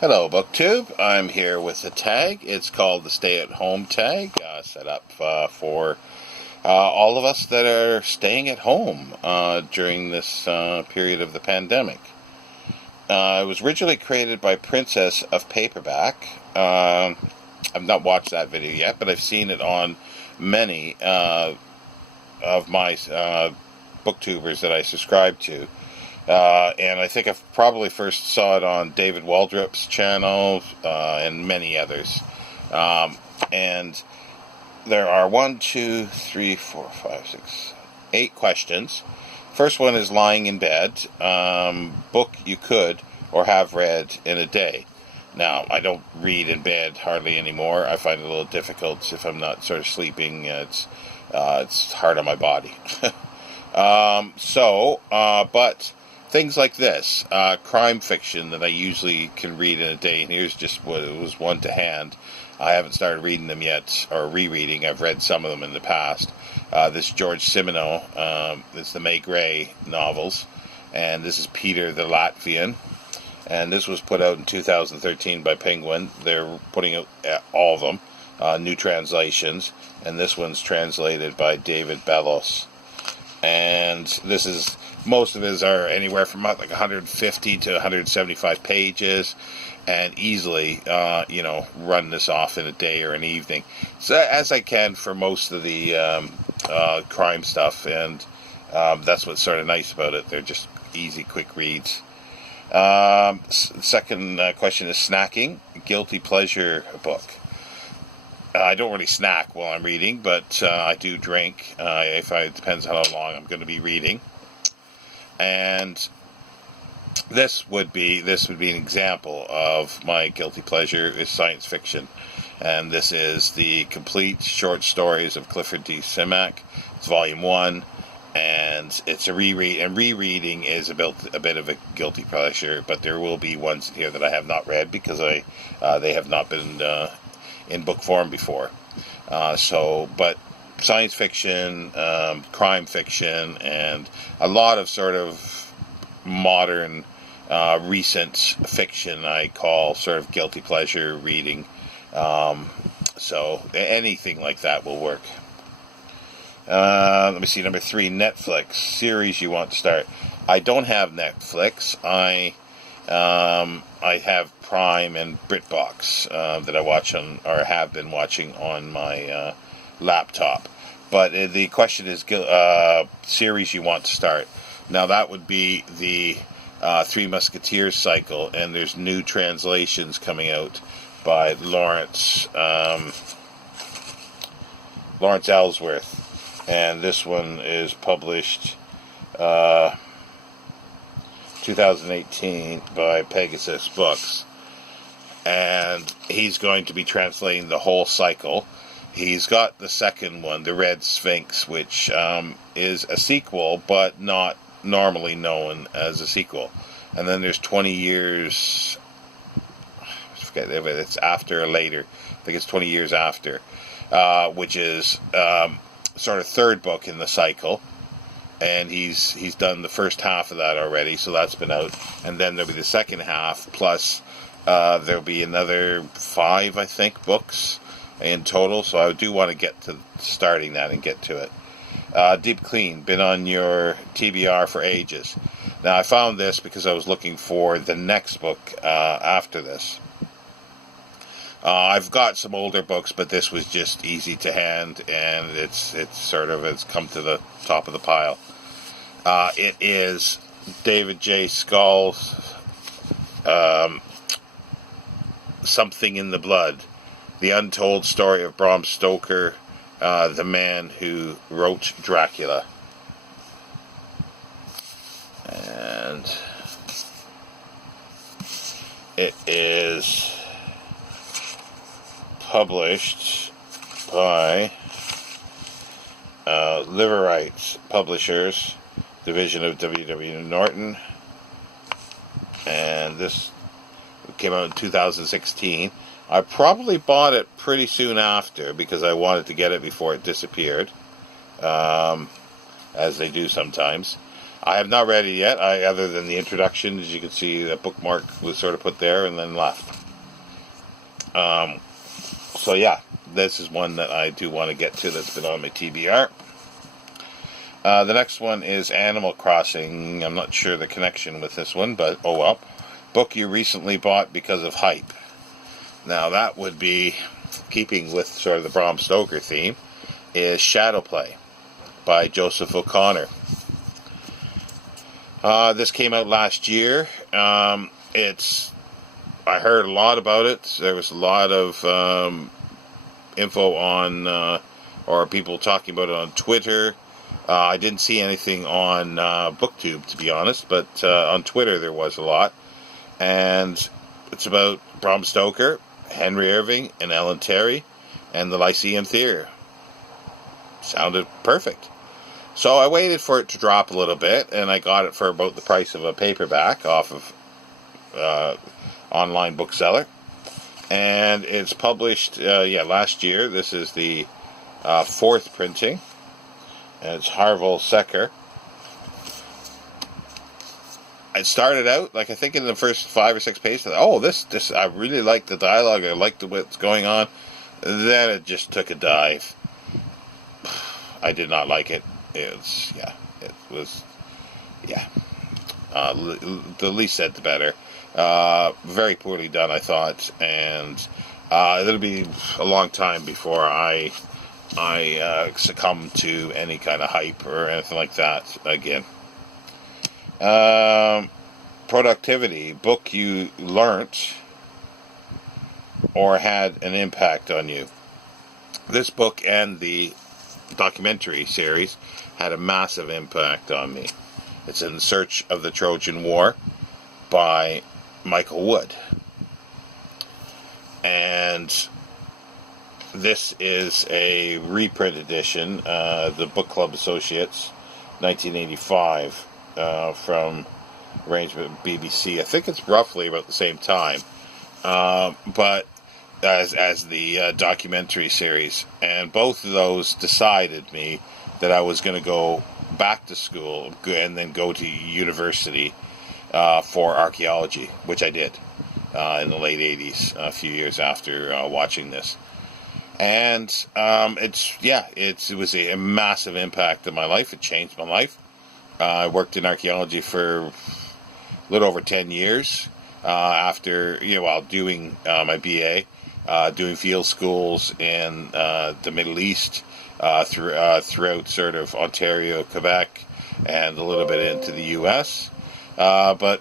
Hello, BookTube. I'm here with a tag. It's called the Stay at Home tag, set up for all of us that are staying at home during this period of the pandemic. It was originally created by Princess of Paperback. I've not watched that video yet, but I've seen it on many of my booktubers that I subscribe to. And I think I probably first saw it on David Waldrop's channel and many others. And there are 8 questions. First one is lying in bed. Book you could or have read in a day. Now, I don't read in bed hardly anymore. I find it a little difficult if I'm not sort of sleeping. It's hard on my body. But things like this, crime fiction that I usually can read in a day, and here's just what it was, one to hand. I haven't started reading them yet, or rereading. I've read some of them in the past. This George Simenon, it's the May Gray novels, and this is Peter the Latvian, and this was put out in 2013 by Penguin. They're putting out all of them, new translations, and this one's translated by David Bellos. And this is, most of his are anywhere from like 150 to 175 pages, and easily, run this off in a day or an evening, so as I can for most of the crime stuff, and that's what's sort of nice about it. They're just easy, quick reads. Second question is snacking, guilty pleasure book. I don't really snack while I'm reading, but I do drink. It depends on how long I'm going to be reading. And this would be an example of my guilty pleasure is science fiction, and this is the complete short stories of Clifford D. Simak. It's volume 1, and it's a reread. And rereading is a bit of a guilty pleasure, but there will be ones here that I have not read because they have not been in book form before. But science fiction, crime fiction, and a lot of sort of modern, recent fiction I call sort of guilty pleasure reading. So anything like that will work. Let me see, number 3, Netflix series you want to start. I don't have Netflix. I have Prime and BritBox that I watch on, or have been watching on my laptop. But the question is series you want to start. Now that would be the Three Musketeers cycle, and there's new translations coming out by Lawrence Ellsworth, and this one is published 2018 by Pegasus Books, and he's going to be translating the whole cycle. He's got the second one, The Red Sphinx, which is a sequel, but not normally known as a sequel. And then there's 20 years, I forget if it's after or later, I think it's 20 years after, which is sort of third book in the cycle. And he's done the first half of that already, so that's been out. And then there'll be the second half, plus there'll be another 5, I think, books in total. So I do want to get to starting that and get to it. Deep Clean, been on your TBR for ages. Now I found this because I was looking for the next book after this. I've got some older books, but this was just easy to hand, and it's come to the top of the pile. It is David J. Scull's Something in the Blood, the untold story of Bram Stoker, the man who wrote Dracula. And it is published by Liverites Publishers, division of W.W. Norton, and this came out in 2016. I probably bought it pretty soon after because I wanted to get it before it disappeared, as they do sometimes. I have not read it yet, other than the introduction. As you can see, the bookmark was sort of put there and then left. So yeah, this is one that I do want to get to that's been on my TBR. The next one is Animal Crossing. I'm not sure the connection with this one, but oh well. Book you recently bought because of hype. Now that would be, keeping with sort of the Bram Stoker theme, is Shadowplay by Joseph O'Connor. This came out last year. I heard a lot about it. There was a lot of info on, or people talking about it on Twitter. I didn't see anything on BookTube, to be honest, but on Twitter there was a lot. And it's about Bram Stoker, Henry Irving, and Ellen Terry, and the Lyceum Theatre. Sounded perfect. So I waited for it to drop a little bit, and I got it for about the price of a paperback off of online bookseller. And it's published, last year. This is the fourth printing. And it's Harville Secker. It started out, I think in the first 5 or 6 pages, this I really like the dialogue, I like what's going on. Then it just took a dive. I did not like it. The least said the better. Very poorly done, I thought, and it'll be a long time before I succumb to any kind of hype or anything like that again. Productivity, book you learnt or had an impact on you. This book and the documentary series had a massive impact on me. It's In Search of the Trojan War by Michael Wood. And this is a reprint edition, the Book Club Associates, 1985, from arrangement BBC. I think it's roughly about the same time, but as the documentary series. And both of those decided me that I was going to go back to school and then go to university for archaeology, which I did in the late 80s, a few years after watching this. And it was a massive impact on my life. It changed my life. I worked in archaeology for a little over 10 years after, while doing my BA, doing field schools in the Middle East, throughout sort of Ontario, Quebec, and a little bit into the U.S. And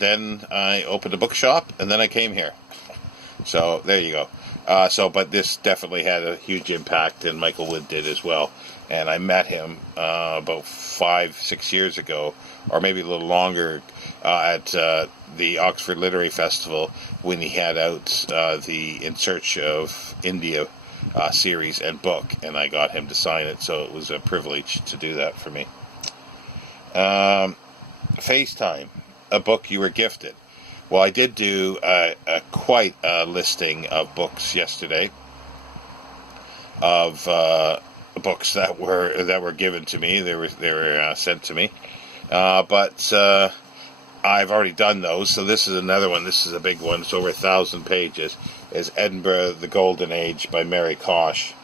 then I opened a bookshop, and then I came here. So there you go. But this definitely had a huge impact, and Michael Wood did as well. And I met him about 5-6 years ago, or maybe a little longer, at the Oxford Literary Festival when he had out the In Search of India series and book, and I got him to sign it, so it was a privilege to do that for me. FaceTime, a book you were gifted. Well, I did do quite a listing of books yesterday, of books that were given to me. They were sent to me, but I've already done those. So this is another one. This is a big one. It's over 1,000 pages. Is Edinburgh: The Golden Age by Mary Kosh,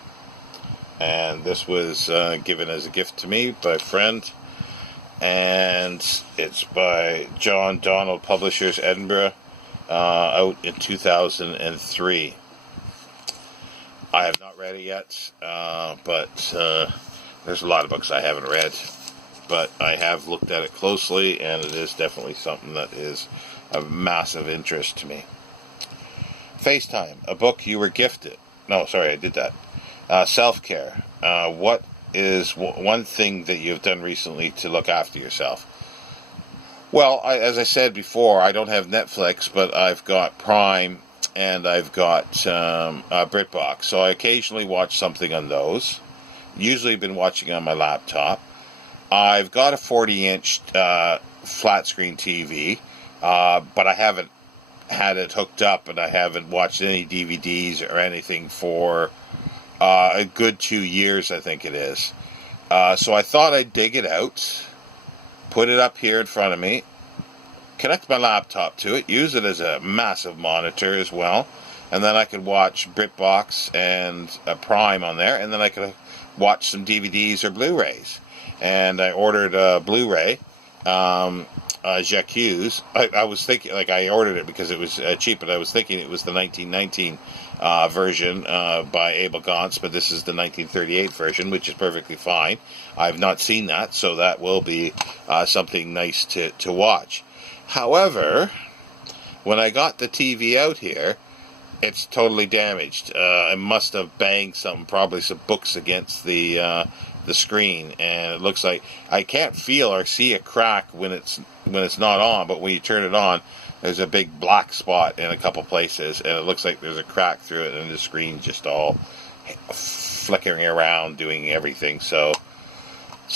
and this was given as a gift to me by a friend. And it's by John Donald Publishers, Edinburgh, out in 2003. I have not read it yet, but there's a lot of books I haven't read. But I have looked at it closely, and it is definitely something that is of massive interest to me. FaceTime, a book you were gifted. No, sorry, I did that. Self-care. What is one thing that you've done recently to look after yourself? Well, as I said before, I don't have Netflix, but I've got Prime and I've got BritBox, so I occasionally watch something on those. Usually been watching on my laptop. I've got a 40-inch flat screen TV, but I haven't had it hooked up, and I haven't watched any DVDs or anything for a good 2 years, I think it is. So I thought I'd dig it out put it up here in front of me, connect my laptop to it, use it as a massive monitor as well, and then I could watch BritBox and Prime on there, and then I could watch some DVDs or Blu-rays. And I ordered a Blu-ray, Jacques Hughes. I was thinking, like, I ordered it because it was cheap, but I was thinking it was the 1919 version by Abel Gance, but this is the 1938 version, which is perfectly fine. I've not seen that, so that will be something nice to watch. However, when I got the TV out here, it's totally damaged. I must have banged something, probably some books against the screen, and it looks like I can't feel or see a crack when it's not on, but when you turn it on, there's a big black spot in a couple places, and it looks like there's a crack through it, and the screen just all flickering around, doing everything. So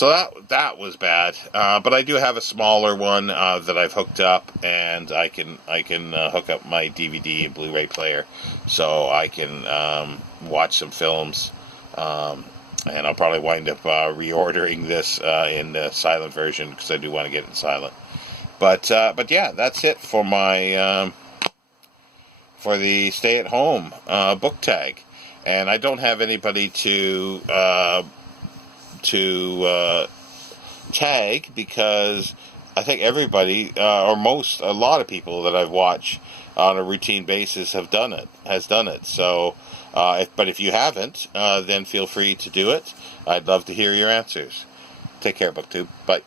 that was bad. But I do have a smaller one that I've hooked up, and I can hook up my DVD and Blu-ray player, so I can watch some films. And I'll probably wind up reordering this in the silent version, because I do want to get it in silent. But yeah, that's it for my for the stay-at-home book tag, and I don't have anybody to tag, because I think everybody or a lot of people that I've watched on a routine basis has done it. So, but if you haven't, then feel free to do it. I'd love to hear your answers. Take care, BookTube. Bye.